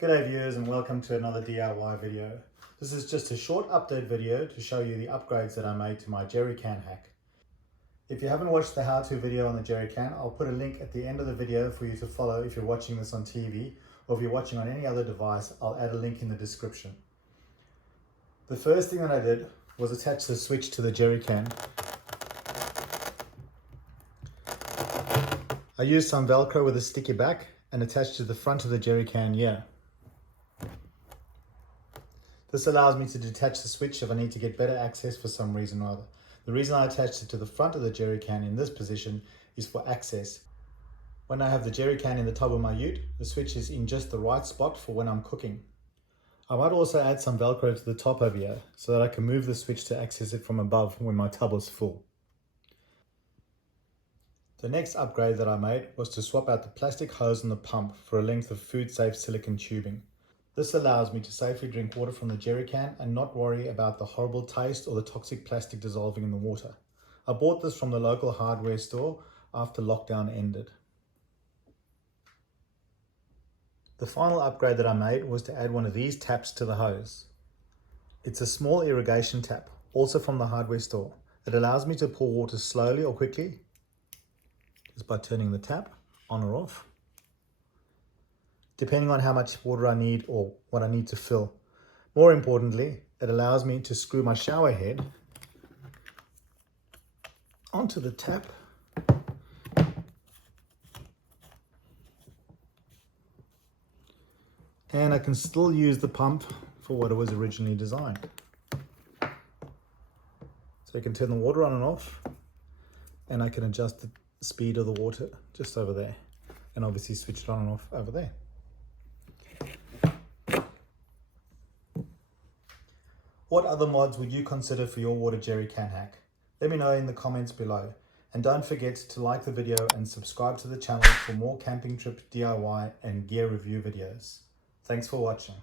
G'day viewers and welcome to another DIY video. This is just a short update video to show you the upgrades that I made to my jerry can hack. If you haven't watched the how-to video on the jerry can, I'll put a link at the end of the video for you to follow if you're watching this on TV, or if you're watching on any other device, I'll add a link in the description. The first thing that I did was attach the switch to the jerry can. I used some Velcro with a sticky back and attached to the front of the jerry can here. This allows me to detach the switch if I need to get better access for some reason or other. The reason I attached it to the front of the jerry can in this position is for access. When I have the jerry can in the top of my ute, the switch is in just the right spot for when I'm cooking. I might also add some Velcro to the top over here so that I can move the switch to access it from above when my tub is full. The next upgrade that I made was to swap out the plastic hose on the pump for a length of food-safe silicone tubing. This allows me to safely drink water from the jerry can and not worry about the horrible taste or the toxic plastic dissolving in the water. I bought this from the local hardware store after lockdown ended. The final upgrade that I made was to add one of these taps to the hose. It's a small irrigation tap, also from the hardware store. It allows me to pour water slowly or quickly, just by turning the tap on or off, depending on how much water I need or what I need to fill. More importantly, it allows me to screw my shower head onto the tap and I can still use the pump for what it was originally designed. So you can turn the water on and off, and I can adjust the speed of the water just over there, and obviously switch it on and off over there. What other mods would you consider for your water jerry can hack? Let me know in the comments below. And don't forget to like the video and subscribe to the channel for more camping trip DIY and gear review videos. Thanks for watching.